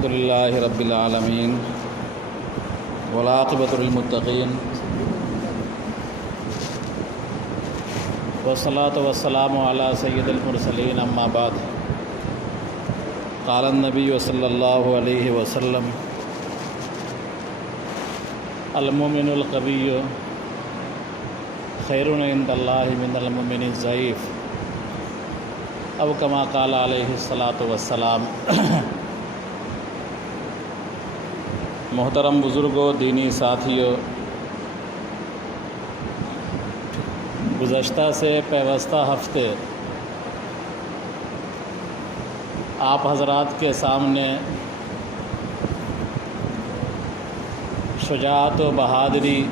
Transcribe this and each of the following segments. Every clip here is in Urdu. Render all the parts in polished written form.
الحمدللہ رب العالمین والعاقبۃ للمتقین والصلاۃ والسلام علی سید المرسلین اما بعد قال النبی صلی اللہ علیہ وسلم المؤمن القوی خیر عند اللہ من المؤمن الضعیف او کما قال علیہ الصلاۃ والسلام۔ محترم بزرگوں، دینی ساتھیوں، گزشتہ سے پیوستہ ہفتے آپ حضرات کے سامنے شجاعت و بہادری،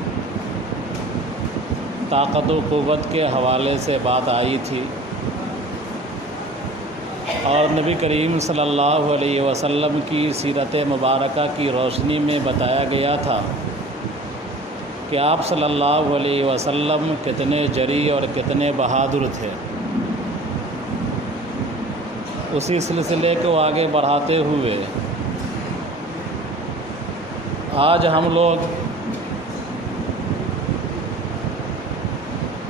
طاقت و قوت کے حوالے سے بات آئی تھی، اور نبی کریم صلی اللہ علیہ وسلم کی سیرت مبارکہ کی روشنی میں بتایا گیا تھا کہ آپ صلی اللہ علیہ وسلم کتنے جری اور کتنے بہادر تھے۔ اسی سلسلے کو آگے بڑھاتے ہوئے آج ہم لوگ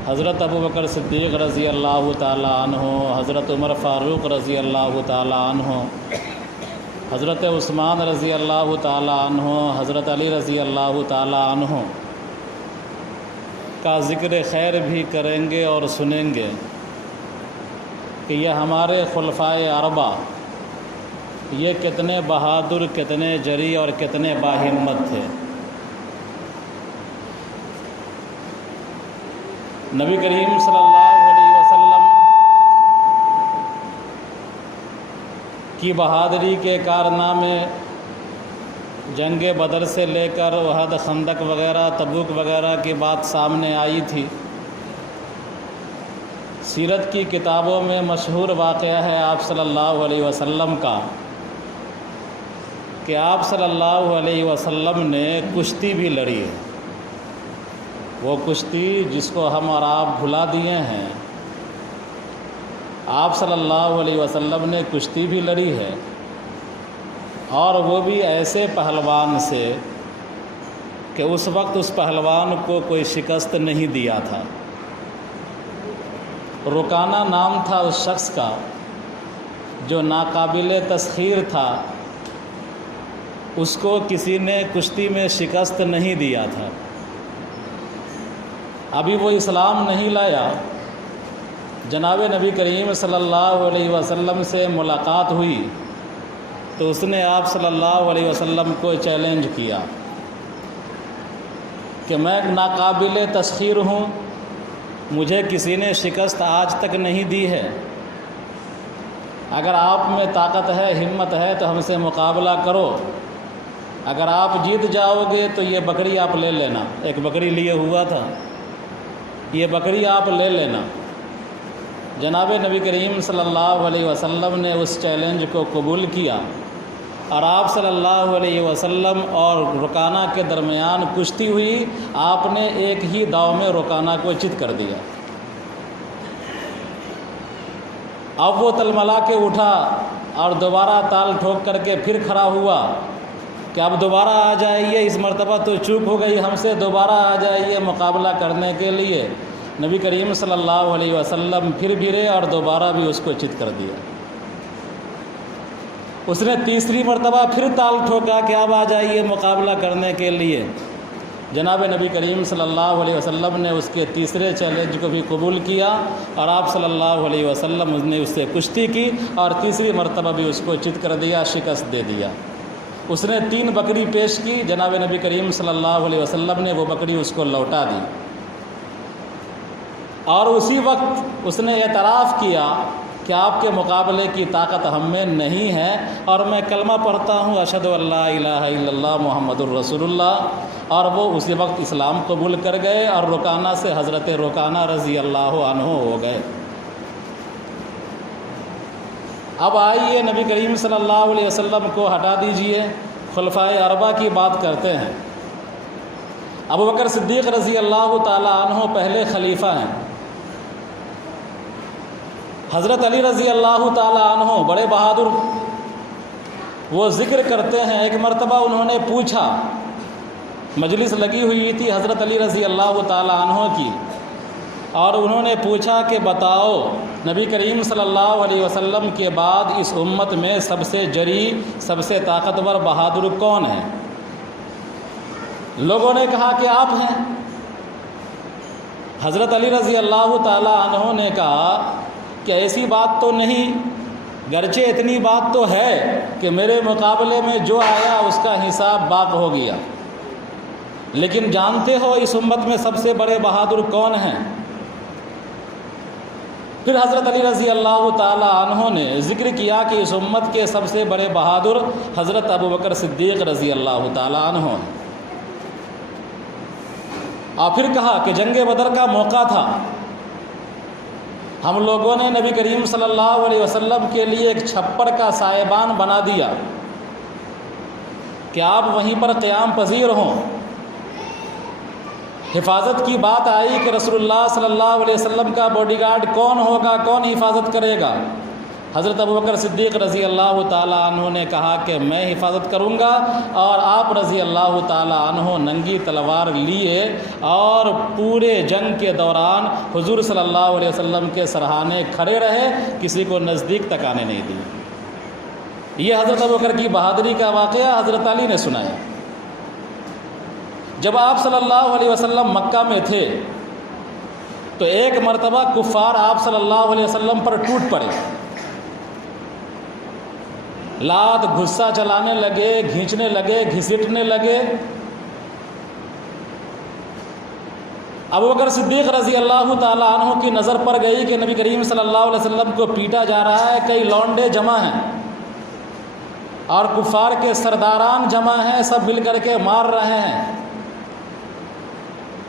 حضرت ابوبکر صدیق رضی اللہ تعالیٰ عنہ، حضرت عمر فاروق رضی اللہ تعالیٰ عنہ، حضرت عثمان رضی اللہ تعالیٰ عنہ، حضرت علی رضی اللہ تعالیٰ عنہ کا ذکر خیر بھی کریں گے اور سنیں گے کہ یہ ہمارے خلفائے اربعہ یہ کتنے بہادر، کتنے جری اور کتنے باہمت تھے۔ نبی کریم صلی اللہ علیہ وسلم کی بہادری کے کارنامے جنگ بدر سے لے کر احد، خندق وغیرہ، تبوک وغیرہ کی بات سامنے آئی تھی۔ سیرت کی کتابوں میں مشہور واقعہ ہے آپ صلی اللہ علیہ وسلم کا کہ آپ صلی اللہ علیہ وسلم نے کشتی بھی لڑی ہے۔ وہ کشتی جس کو ہم اور آپ بھلا دیے ہیں، آپ صلی اللہ علیہ وسلم نے کشتی بھی لڑی ہے، اور وہ بھی ایسے پہلوان سے کہ اس وقت اس پہلوان کو کوئی شکست نہیں دیا تھا۔ رکانہ نام تھا اس شخص کا جو ناقابل تسخیر تھا، اس کو کسی نے کشتی میں شکست نہیں دیا تھا۔ ابھی وہ اسلام نہیں لایا، جناب نبی کریم صلی اللہ علیہ وسلم سے ملاقات ہوئی تو اس نے آپ صلی اللہ علیہ وسلم کو چیلنج کیا کہ میں ناقابل تسخیر ہوں، مجھے کسی نے شکست آج تک نہیں دی ہے، اگر آپ میں طاقت ہے، ہمت ہے تو ہم سے مقابلہ کرو، اگر آپ جیت جاؤ گے تو یہ بکری آپ لے لینا۔ ایک بکری لیے ہوا تھا، یہ بکری آپ لے لینا۔ جناب نبی کریم صلی اللہ علیہ وسلم نے اس چیلنج کو قبول کیا، اور آپ صلی اللہ علیہ وسلم اور رکانہ کے درمیان کشتی ہوئی۔ آپ نے ایک ہی داؤ میں رکانہ کو چت کر دیا۔ اب وہ تلملا کے اٹھا اور دوبارہ تال ٹھوک کر کے پھر کھڑا ہوا کہ اب دوبارہ آ جائیے، اس مرتبہ تو چوک ہو گئی ہم سے، دوبارہ آ جائیے مقابلہ کرنے کے لیے۔ نبی کریم صلی اللہ علیہ وسلم پھر گرے اور دوبارہ بھی اس کو چت کر دیا۔ اس نے تیسری مرتبہ پھر تال ٹھوکا کہ اب آ جائیے مقابلہ کرنے کے لیے۔ جناب نبی کریم صلی اللہ علیہ وسلم نے اس کے تیسرے چیلنج کو بھی قبول کیا، اور آپ صلی اللہ علیہ وسلم نے اس سے کشتی کی اور تیسری مرتبہ بھی اس کو چت کر دیا، شکست دے دیا۔ اس نے 3 بکری پیش کی، جناب نبی کریم صلی اللہ علیہ وسلم نے وہ بکری اس کو لوٹا دی، اور اسی وقت اس نے اعتراف کیا کہ آپ کے مقابلے کی طاقت ہم میں نہیں ہے، اور میں کلمہ پڑھتا ہوں اشہد ان لا الہ الا اللہ محمد الرسول اللہ، اور وہ اسی وقت اسلام قبول کر گئے اور رکانہ سے حضرت رکانہ رضی اللہ عنہ ہو گئے۔ اب آئیے نبی کریم صلی اللہ علیہ وسلم کو ہٹا دیجئے، خلفائے اربعہ کی بات کرتے ہیں۔ ابوبکر صدیق رضی اللہ تعالی عنہ پہلے خلیفہ ہیں، حضرت علی رضی اللہ تعالی عنہ بڑے بہادر وہ ذکر کرتے ہیں ایک مرتبہ انہوں نے پوچھا، مجلس لگی ہوئی تھی حضرت علی رضی اللہ تعالیٰ عنہ کی، اور انہوں نے پوچھا کہ بتاؤ نبی کریم صلی اللہ علیہ وسلم کے بعد اس امت میں سب سے جری، سب سے طاقتور، بہادر کون ہے؟ لوگوں نے کہا کہ آپ ہیں۔ حضرت علی رضی اللہ تعالیٰ عنہ نے کہا کہ ایسی بات تو نہیں، گرچہ اتنی بات تو ہے کہ میرے مقابلے میں جو آیا اس کا حساب باق ہو گیا، لیکن جانتے ہو اس امت میں سب سے بڑے بہادر کون ہیں؟ پھر حضرت علی رضی اللہ تعالیٰ عنہ نے ذکر کیا کہ اس امت کے سب سے بڑے بہادر حضرت ابوبکر صدیق رضی اللہ تعالیٰ عنہ ہیں۔ اور پھر کہا کہ جنگ بدر کا موقع تھا، ہم لوگوں نے نبی کریم صلی اللہ علیہ وسلم کے لیے ایک چھپر کا سائبان بنا دیا کہ آپ وہیں پر قیام پذیر ہوں۔ حفاظت کی بات آئی کہ رسول اللہ صلی اللہ علیہ وسلم کا باڈی گارڈ کون ہوگا، کون حفاظت کرے گا؟ حضرت ابوبکر صدیق رضی اللہ تعالیٰ عنہ نے کہا کہ میں حفاظت کروں گا، اور آپ رضی اللہ تعالیٰ عنہ ننگی تلوار لیے اور پورے جنگ کے دوران حضور صلی اللہ علیہ وسلم کے سرہانے کھڑے رہے، کسی کو نزدیک تک آنے نہیں دی۔ یہ حضرت ابوبکر کی بہادری کا واقعہ حضرت علی نے سنایا۔ جب آپ صلی اللہ علیہ وسلم مکہ میں تھے تو ایک مرتبہ کفار آپ صلی اللہ علیہ وسلم پر ٹوٹ پڑے، لات غصہ چلانے لگے، کھینچنے لگے، گھسیٹنے لگے۔ ابوبکر صدیق رضی اللہ تعالیٰ عنہ کی نظر پڑ گئی کہ نبی کریم صلی اللہ علیہ وسلم کو پیٹا جا رہا ہے، کئی لونڈے جمع ہیں اور کفار کے سرداران جمع ہیں، سب مل کر کے مار رہے ہیں۔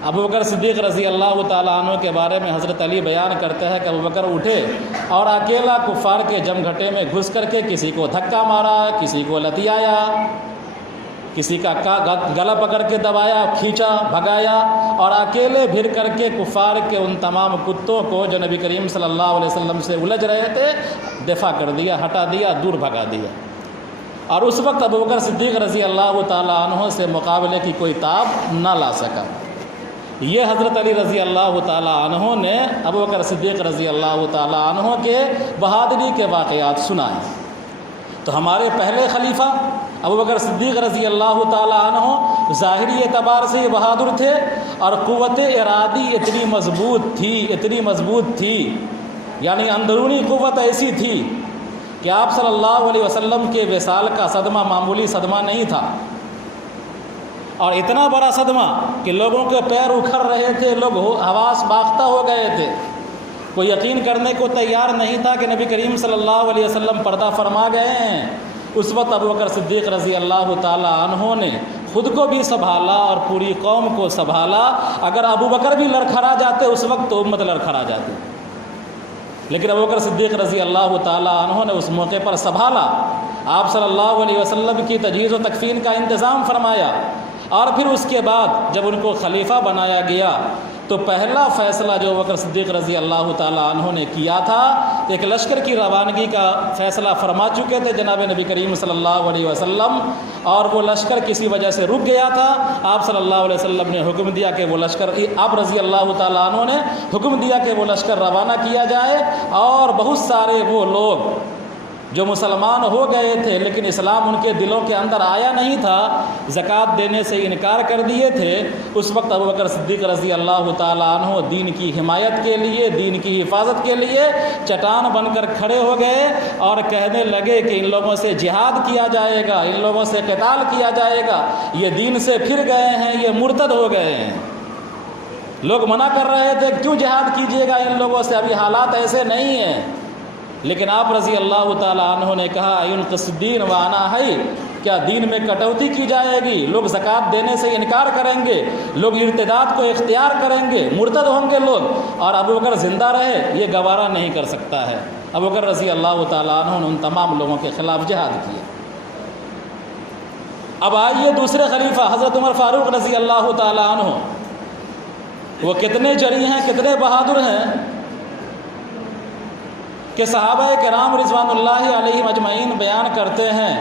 ابوبکر صدیق رضی اللہ تعالیٰ عنہ کے بارے میں حضرت علی بیان کرتے ہیں کہ ابوبکر اٹھے اور اکیلا کفار کے جم گھٹے میں گھس کر کے کسی کو دھکا مارا، کسی کو لتیایا، کسی کا گلا پکڑ کے دبایا، کھینچا، بھگایا، اور اکیلے بھر کر کے کفار کے ان تمام کتوں کو جو نبی کریم صلی اللہ علیہ وسلم سے الجھ رہے تھے دفاع کر دیا، ہٹا دیا، دور بھگا دیا۔ اور اس وقت ابوبکر صدیق رضی اللہ تعالیٰ عنہ سے مقابلے کی کوئی تاب نہ لا سکا۔ یہ حضرت علی رضی اللہ تعالیٰ عنہ نے ابوبکر صدیق رضی اللہ تعالیٰ عنہ کے بہادری کے واقعات سنائے۔ تو ہمارے پہلے خلیفہ ابوبکر صدیق رضی اللہ تعالیٰ عنہ ظاہری اعتبار سے یہ بہادر تھے، اور قوت ارادی اتنی مضبوط تھی، یعنی اندرونی قوت ایسی تھی کہ آپ صلی اللہ علیہ وسلم کے وصال کا صدمہ معمولی صدمہ نہیں تھا، اور اتنا بڑا صدمہ کہ لوگوں کے پیر اکھڑ رہے تھے، لوگ حواس باختہ ہو گئے تھے، کوئی یقین کرنے کو تیار نہیں تھا کہ نبی کریم صلی اللہ علیہ وسلم پردہ فرما گئے ہیں۔ اس وقت ابوبکر صدیق رضی اللہ تعالیٰ عنہ نے خود کو بھی سنبھالا اور پوری قوم کو سنبھالا۔ اگر ابوبکر بھی لڑکھڑا جاتے اس وقت تو امت لڑکھڑا جاتی، لیکن ابوبکر صدیق رضی اللہ تعالیٰ عنہ نے اس موقع پر سنبھالا، آپ صلی اللہ علیہ وسلم کی تجہیز و تکفین کا انتظام فرمایا، اور پھر اس کے بعد جب ان کو خلیفہ بنایا گیا تو پہلا فیصلہ جو ابوبکر صدیق رضی اللہ تعالیٰ عنہ نے کیا تھا، ایک لشکر کی روانگی کا فیصلہ فرما چکے تھے جناب نبی کریم صلی اللہ علیہ وسلم، اور وہ لشکر کسی وجہ سے رک گیا تھا۔ آپ صلی اللہ علیہ وسلم نے حکم دیا کہ وہ لشکر، آپ رضی اللہ تعالیٰ عنہ نے حکم دیا کہ وہ لشکر روانہ کیا جائے، اور بہت سارے وہ لوگ جو مسلمان ہو گئے تھے لیکن اسلام ان کے دلوں کے اندر آیا نہیں تھا، زکوٰۃ دینے سے انکار کر دیے تھے، اس وقت ابوبکر صدیق رضی اللہ تعالیٰ عنہ دین کی حمایت کے لیے، دین کی حفاظت کے لیے چٹان بن کر کھڑے ہو گئے اور کہنے لگے کہ ان لوگوں سے جہاد کیا جائے گا، ان لوگوں سے قتال کیا جائے گا، یہ دین سے پھر گئے ہیں، یہ مرتد ہو گئے ہیں۔ لوگ منع کر رہے تھے کیوں جہاد کیجیے گا ان لوگوں سے، ابھی حالات ایسے نہیں ہیں، لیکن آپ رضی اللہ تعالیٰ عنہ نے کہا اینقص الدین وانا حی، کیا دین میں کٹوتی کی جائے گی؟ لوگ زکوٰۃ دینے سے انکار کریں گے، لوگ ارتداد کو اختیار کریں گے، مرتد ہوں گے لوگ، اور ابوبکر زندہ رہے، یہ گوارا نہیں کر سکتا ہے۔ ابوبکر رضی اللہ تعالیٰ عنہ نے ان تمام لوگوں کے خلاف جہاد کیا۔ اب آئیے دوسرے خلیفہ حضرت عمر فاروق رضی اللہ تعالیٰ عنہ، وہ کتنے جری ہیں، کتنے بہادر ہیں کہ صحابہ کرام رضوان اللہ علیہم اجمعین بیان کرتے ہیں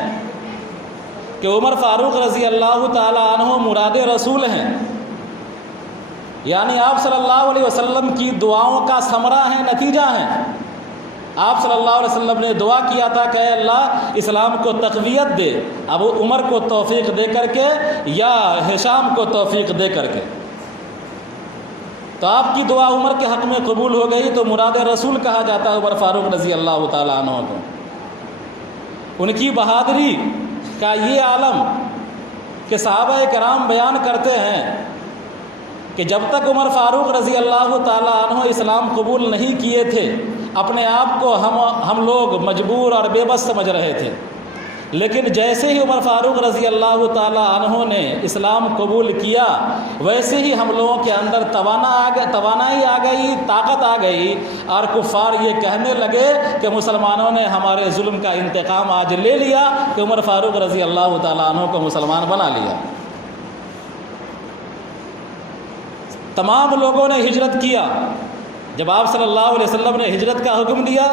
کہ عمر فاروق رضی اللہ تعالی عنہ مراد رسول ہیں، یعنی آپ صلی اللہ علیہ وسلم کی دعاؤں کا ثمرہ ہیں، نتیجہ ہیں۔ آپ صلی اللہ علیہ وسلم نے دعا کیا تھا کہ اے اللہ اسلام کو تقویت دے، اب عمر کو توفیق دے کر کے یا ہشام کو توفیق دے کر کے، تو آپ کی دعا عمر کے حق میں قبول ہو گئی، تو مراد رسول کہا جاتا ہے عمر فاروق رضی اللہ تعالیٰ عنہ کو۔ ان کی بہادری کا یہ عالم کہ صحابہ کرام بیان کرتے ہیں کہ جب تک عمر فاروق رضی اللہ تعالیٰ عنہ اسلام قبول نہیں کیے تھے، اپنے آپ کو ہم لوگ مجبور اور بے بس سمجھ رہے تھے، لیکن جیسے ہی عمر فاروق رضی اللہ تعالیٰ عنہ نے اسلام قبول کیا، ویسے ہی ہم لوگوں کے اندر توانائی آ گئی، طاقت آ گئی، اور کفار یہ کہنے لگے کہ مسلمانوں نے ہمارے ظلم کا انتقام آج لے لیا کہ عمر فاروق رضی اللہ تعالیٰ عنہ کو مسلمان بنا لیا۔ تمام لوگوں نے ہجرت کیا۔ جب آپ صلی اللہ علیہ وسلم نے ہجرت کا حکم دیا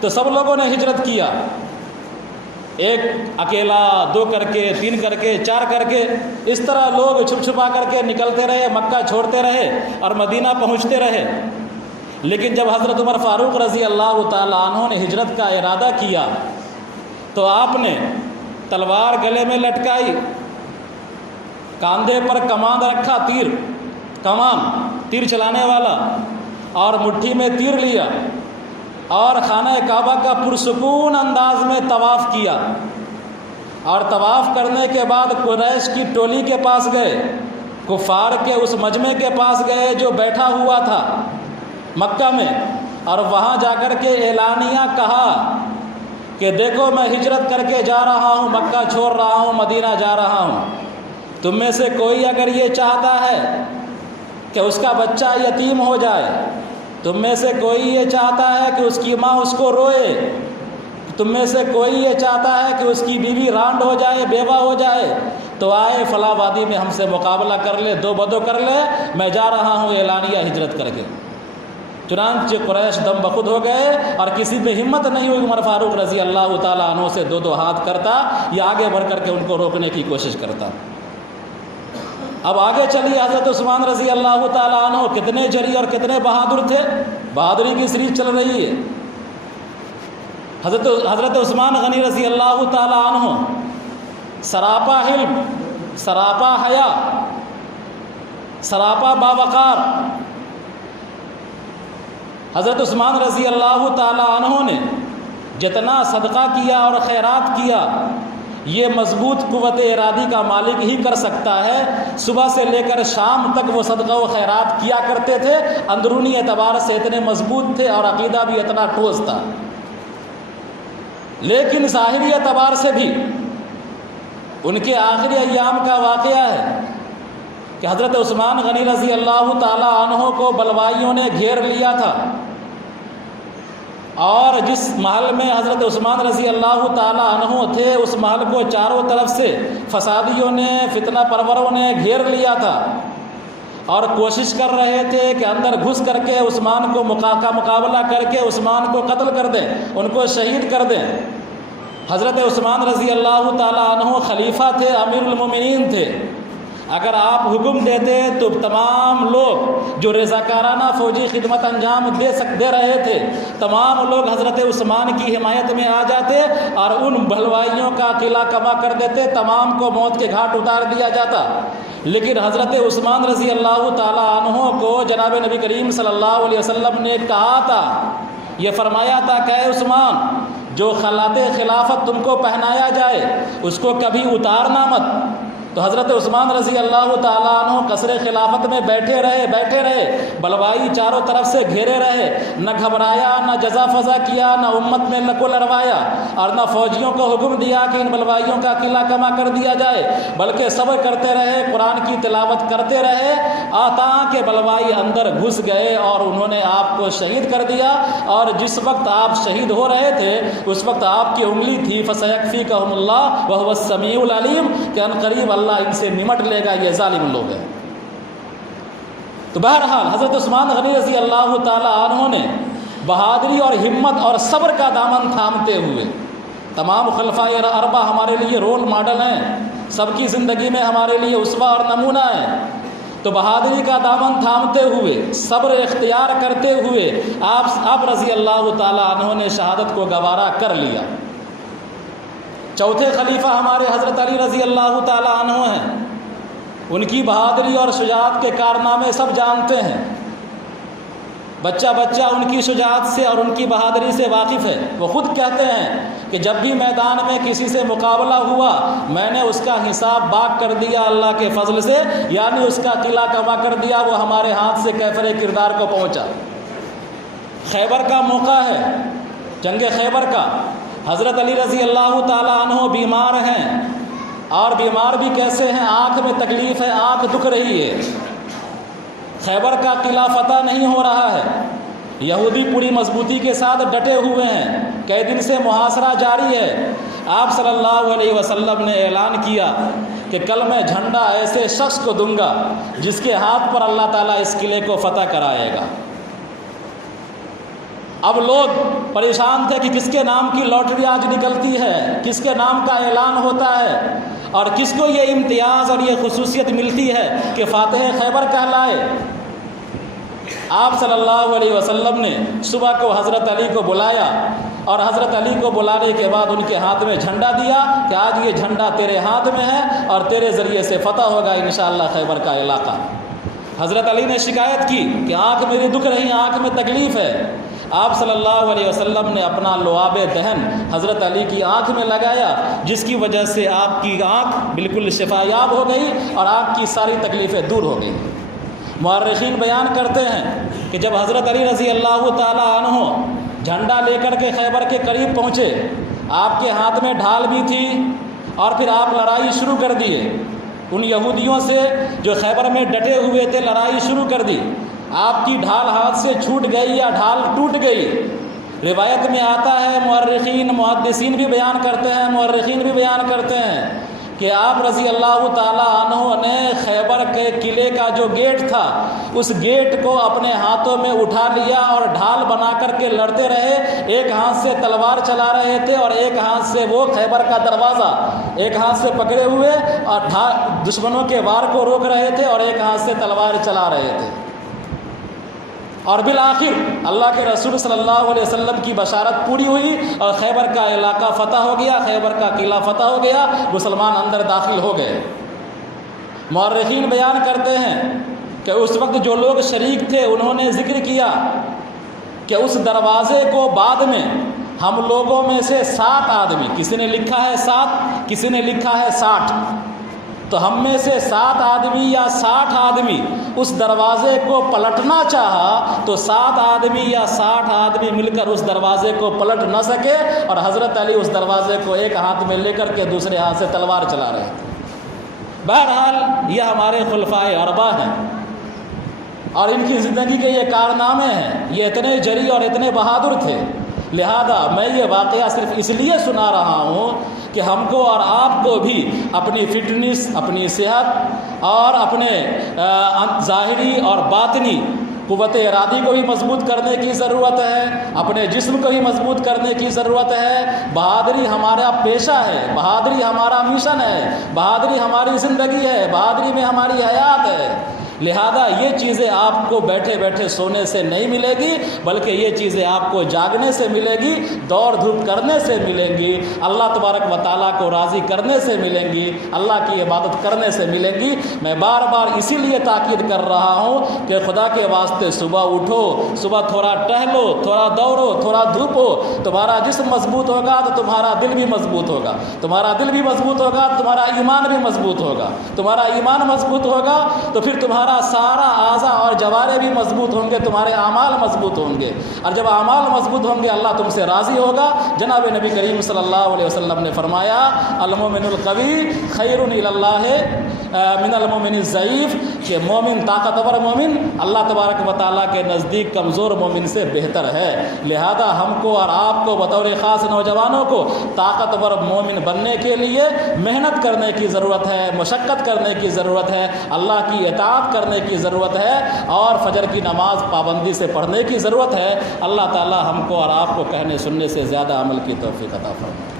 تو سب لوگوں نے ہجرت کیا، ایک اکیلا، دو کر کے، تین کر کے، چار کر کے، اس طرح لوگ چھپ چھپا کر کے نکلتے رہے، مکہ چھوڑتے رہے اور مدینہ پہنچتے رہے۔ لیکن جب حضرت عمر فاروق رضی اللہ تعالیٰ عنہ نے ہجرت کا ارادہ کیا تو آپ نے تلوار گلے میں لٹکائی، کاندھے پر کمان رکھا، تیر چلانے والا، اور مٹھی میں تیر لیا، اور خانہ کعبہ کا پرسکون انداز میں طواف کیا، اور طواف کرنے کے بعد قریش کی ٹولی کے پاس گئے، کفار کے اس مجمع کے پاس گئے جو بیٹھا ہوا تھا مکہ میں، اور وہاں جا کر کے اعلانیہ کہا کہ دیکھو میں ہجرت کر کے جا رہا ہوں، مکہ چھوڑ رہا ہوں، مدینہ جا رہا ہوں، تم میں سے کوئی اگر یہ چاہتا ہے کہ اس کا بچہ یتیم ہو جائے، تم میں سے کوئی یہ چاہتا ہے کہ اس کی ماں اس کو روئے، تم میں سے کوئی یہ چاہتا ہے کہ اس کی بیوی رانڈ ہو جائے، بیوہ ہو جائے، تو آئے فلاں وادی میں ہم سے مقابلہ کر لے، دو بدو کر لے، میں جا رہا ہوں اعلانیہ ہجرت کر کے۔ چنانچہ قریش دم بخود ہو گئے، اور کسی میں ہمت نہیں ہوئی عمر فاروق رضی اللہ تعالیٰ عنہ سے دو ہاتھ کرتا یا آگے بڑھ کر کے ان کو روکنے کی کوشش کرتا۔ اب آگے چلیے، حضرت عثمان رضی اللہ تعالیٰ عنہ کتنے جری اور کتنے بہادر تھے، بہادری کی سیریز چل رہی ہے۔ حضرت عثمان غنی رضی اللہ تعالیٰ عنہ سراپا علم، سراپا حیا، سراپا باوقار، حضرت عثمان رضی اللہ تعالیٰ عنہ نے جتنا صدقہ کیا اور خیرات کیا، یہ مضبوط قوت ارادی کا مالک ہی کر سکتا ہے۔ صبح سے لے کر شام تک وہ صدقہ و خیرات کیا کرتے تھے، اندرونی اعتبار سے اتنے مضبوط تھے اور عقیدہ بھی اتنا ٹھوس تھا، لیکن ظاہری اعتبار سے بھی ان کے آخری ایام کا واقعہ ہے کہ حضرت عثمان غنی رضی اللہ تعالیٰ عنہ کو بلوائیوں نے گھیر لیا تھا، اور جس محل میں حضرت عثمان رضی اللہ تعالیٰ عنہ تھے اس محل کو چاروں طرف سے فسادیوں نے، فتنہ پروروں نے گھیر لیا تھا، اور کوشش کر رہے تھے کہ اندر گھس کر کے عثمان کو مقابلہ کر کے عثمان کو قتل کر دیں، ان کو شہید کر دیں۔ حضرت عثمان رضی اللہ تعالیٰ عنہ خلیفہ تھے، امیر المومنین تھے، اگر آپ حکم دیتے تو تمام لوگ جو رضاکارانہ فوجی خدمت انجام دے رہے تھے، تمام لوگ حضرت عثمان کی حمایت میں آ جاتے اور ان بھلوائیوں کا قلعہ کما کر دیتے، تمام کو موت کے گھاٹ اتار دیا جاتا۔ لیکن حضرت عثمان رضی اللہ تعالیٰ عنہ کو جناب نبی کریم صلی اللہ علیہ وسلم نے کہا تھا، یہ فرمایا تھا کہ اے عثمان، جو خلعت خلافت تم کو پہنایا جائے اس کو کبھی اتارنا مت۔ تو حضرت عثمان رضی اللہ تعالیٰ عنہ قصر خلافت میں بیٹھے رہے، بلوائی چاروں طرف سے گھیرے رہے، نہ گھبرایا، نہ جزا فضا کیا، نہ امت میں لکو لڑوایا، اور نہ فوجیوں کو حکم دیا کہ ان بلوائیوں کا قلعہ کما کر دیا جائے، بلکہ صبر کرتے رہے، قرآن کی تلاوت کرتے رہے، تاکہ بلوائی اندر گھس گئے اور انہوں نے آپ کو شہید کر دیا۔ اور جس وقت آپ شہید ہو رہے تھے اس وقت آپ کی انگلی تھی فَسَيَكْفِيكَهُمُ اللَّهُ وَهُوَ السَّمِيعُ الْعَلِيمُ، کہ عنقریب اللہ ان سے نمٹ لے گا، یہ ظالم لوگ ہیں۔ تو بہرحال حضرت عثمان غنی رضی اللہ تعالی عنہ نے بہادری اور ہمت اور صبر کا دامن تھامتے ہوئے، تمام خلفائے اربعہ ہمارے لیے رول ماڈل ہیں، سب کی زندگی میں ہمارے لیے اسوہ اور نمونہ ہیں۔ تو بہادری کا دامن تھامتے ہوئے، صبر اختیار کرتے ہوئے آپ رضی اللہ تعالیٰ عنہ نے شہادت کو گوارا کر لیا۔ چوتھے خلیفہ ہمارے حضرت علی رضی اللہ تعالیٰ عنہ ہیں۔ ان کی بہادری اور شجاعت کے کارنامے سب جانتے ہیں۔ بچہ بچہ ان کی شجاعت سے اور ان کی بہادری سے واقف ہے۔ وہ خود کہتے ہیں کہ جب بھی میدان میں کسی سے مقابلہ ہوا، میں نے اس کا حساب باغ کر دیا اللہ کے فضل سے، یعنی اس کا قلعہ کما کر دیا، وہ ہمارے ہاتھ سے کیفر کردار کو پہنچا۔ خیبر کا موقع ہے، جنگ خیبر کا۔ حضرت علی رضی اللہ تعالیٰ عنہ بیمار ہیں، اور بیمار بھی کیسے ہیں؟ آنکھ میں تکلیف ہے، آنکھ دکھ رہی ہے۔ خیبر کا قلعہ فتح نہیں ہو رہا ہے، یہودی پوری مضبوطی کے ساتھ ڈٹے ہوئے ہیں، کئی دن سے محاصرہ جاری ہے۔ آپ صلی اللہ علیہ وسلم نے اعلان کیا کہ کل میں جھنڈا ایسے شخص کو دوں گا جس کے ہاتھ پر اللہ تعالیٰ اس قلعے کو فتح کرائے گا۔ اب لوگ پریشان تھے کہ کس کے نام کی لاٹری آج نکلتی ہے، کس کے نام کا اعلان ہوتا ہے، اور کس کو یہ امتیاز اور یہ خصوصیت ملتی ہے کہ فاتح خیبر کہلائے۔ آپ صلی اللہ علیہ وسلم نے صبح کو حضرت علی کو بلایا، اور حضرت علی کو بلانے کے بعد ان کے ہاتھ میں جھنڈا دیا کہ آج یہ جھنڈا تیرے ہاتھ میں ہے اور تیرے ذریعے سے فتح ہوگا انشاءاللہ خیبر کا علاقہ۔ حضرت علی نے شکایت کی کہ آنکھ میری دکھ رہی، آنکھ میں تکلیف ہے۔ آپ صلی اللہ علیہ وسلم نے اپنا لعاب دہن حضرت علی کی آنکھ میں لگایا، جس کی وجہ سے آپ کی آنکھ بالکل شفا یاب ہو گئی اور آپ کی ساری تکلیفیں دور ہو گئی۔ مورخین بیان کرتے ہیں کہ جب حضرت علی رضی اللہ تعالیٰ عنہ جھنڈا لے کر کے خیبر کے قریب پہنچے، آپ کے ہاتھ میں ڈھال بھی تھی، اور پھر آپ لڑائی شروع کر دیے ان یہودیوں سے جو خیبر میں ڈٹے ہوئے تھے، لڑائی شروع کر دی۔ آپ کی ڈھال ہاتھ سے چھوٹ گئی یا ڈھال ٹوٹ گئی۔ روایت میں آتا ہے، مورخین محدثین بھی بیان کرتے ہیں، مورخین بھی بیان کرتے ہیں کہ آپ رضی اللہ تعالیٰ عنہ نے خیبر کے قلعے کا جو گیٹ تھا، اس گیٹ کو اپنے ہاتھوں میں اٹھا لیا اور ڈھال بنا کر کے لڑتے رہے۔ ایک ہاتھ سے تلوار چلا رہے تھے اور ایک ہاتھ سے وہ خیبر کا دروازہ ایک ہاتھ سے پکڑے ہوئے اور دشمنوں کے وار کو روک رہے تھے، اور ایک ہاتھ سے تلوار چلا رہے تھے۔ اور بالآخر اللہ کے رسول صلی اللہ علیہ وسلم کی بشارت پوری ہوئی اور خیبر کا علاقہ فتح ہو گیا، خیبر کا قلعہ فتح ہو گیا، مسلمان اندر داخل ہو گئے۔ مورخین بیان کرتے ہیں کہ اس وقت جو لوگ شریک تھے انہوں نے ذکر کیا کہ اس دروازے کو بعد میں ہم لوگوں میں سے 7 آدمی، کسی نے لکھا ہے 7، کسی نے لکھا ہے 60، تو ہم میں سے 7 آدمی یا 60 آدمی اس دروازے کو پلٹنا چاہا تو 7 آدمی یا 60 آدمی مل کر اس دروازے کو پلٹ نہ سکے، اور حضرت علی اس دروازے کو ایک ہاتھ میں لے کر کے دوسرے ہاتھ سے تلوار چلا رہے تھے۔ بہرحال یہ ہمارے خلفائے اربعہ ہیں، اور ان کی زندگی کے یہ کارنامے ہیں، یہ اتنے جری اور اتنے بہادر تھے۔ لہذا میں یہ واقعہ صرف اس لیے سنا رہا ہوں کہ ہم کو اور آپ کو بھی اپنی فٹنس، اپنی صحت اور اپنے ظاہری اور باطنی قوت ارادی کو بھی مضبوط کرنے کی ضرورت ہے، اپنے جسم کو بھی مضبوط کرنے کی ضرورت ہے۔ بہادری ہمارا پیشہ ہے، بہادری ہمارا مشن ہے، بہادری ہماری زندگی ہے، بہادری میں ہماری حیات ہے۔ لہذا یہ چیزیں آپ کو بیٹھے بیٹھے سونے سے نہیں ملے گی، بلکہ یہ چیزیں آپ کو جاگنے سے ملے گی، دوڑ دھوپ کرنے سے ملیں گی، اللہ تبارک و تعالیٰ کو راضی کرنے سے ملیں گی، اللہ کی عبادت کرنے سے ملیں گی۔ میں بار بار اسی لیے تاکید کر رہا ہوں کہ خدا کے واسطے صبح اٹھو، صبح تھوڑا ٹہلو، تھوڑا دوڑو، تھوڑا دھوپو۔ تمہارا جسم مضبوط ہوگا تو تمہارا دل بھی مضبوط ہوگا، تمہارا دل بھی مضبوط ہوگا تو تمہارا ایمان بھی مضبوط ہوگا، تمہارا ایمان مضبوط ہوگا تو پھر تمہارا سارا اعضاء اور جوارے بھی مضبوط ہوں گے، تمہارے اعمال مضبوط ہوں گے، اور جب اعمال مضبوط ہوں گے اللہ تم سے راضی ہوگا۔ جناب نبی کریم صلی اللہ علیہ وسلم نے فرمایا، المؤمن القوی خیر الی اللہ من المؤمن الضعیف، کہ مومن طاقتور مومن اللہ تبارک و تعالیٰ کے نزدیک کمزور مومن سے بہتر ہے۔ لہذا ہم کو اور آپ کو بطور خاص نوجوانوں کو طاقتور مومن بننے کے لیے محنت کرنے کی ضرورت ہے، مشقت کرنے کی ضرورت ہے، اللہ کی اطاعت کرنے کی ضرورت ہے، اور فجر کی نماز پابندی سے پڑھنے کی ضرورت ہے۔ اللہ تعالی ہم کو اور آپ کو کہنے سننے سے زیادہ عمل کی توفیق عطا فرمائے۔